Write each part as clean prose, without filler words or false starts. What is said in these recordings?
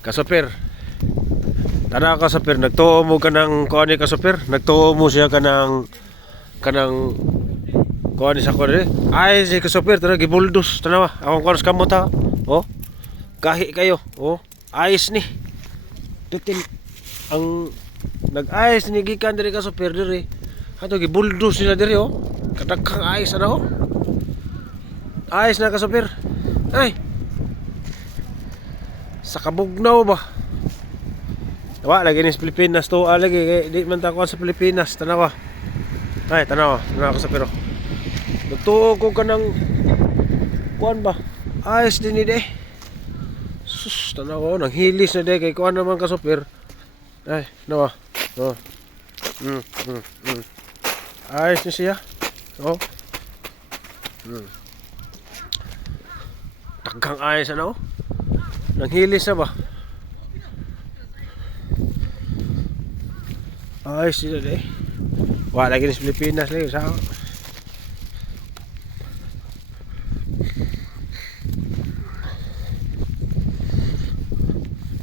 Kasopir. Tana kasopir, nagtuo mo ka ng kuan ni kasopir, nagtuo mo siya kanang kuan ni sa kuan. Ay si kasopir tara gibuldos tanawa. Akong kuan kamot ta. Oh. Kahi kayo. Oh. Ayos ni. Tutin ang nag-ayos ni gikan diri kasopir diri. Ato gibuldos nila diri oh. Kadagkang ayos ana oh. Ayos na kasopir. Ay. Sa Kabugnaw ba? Tawa lagi ni sa Pilipinas to, lagi di man ta ko sa Pilipinas, tanawa. Ay, tanawa ko sa pero. Nagtuo ko kanang kuan ba? Ayos din ni de. Sus, tanawa nang hilis na de kay kuan naman ka super. Ay, nawa. Oh. Ayos ni siya. Oh. Tagang ayos ano? Nanghilis na ba? Ayos sila eh. Wala lagi sa Pilipinas lagi sa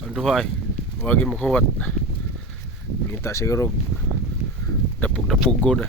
tanduhay. Huwag mo huwat. Kita siguro dapog-dapog ko na.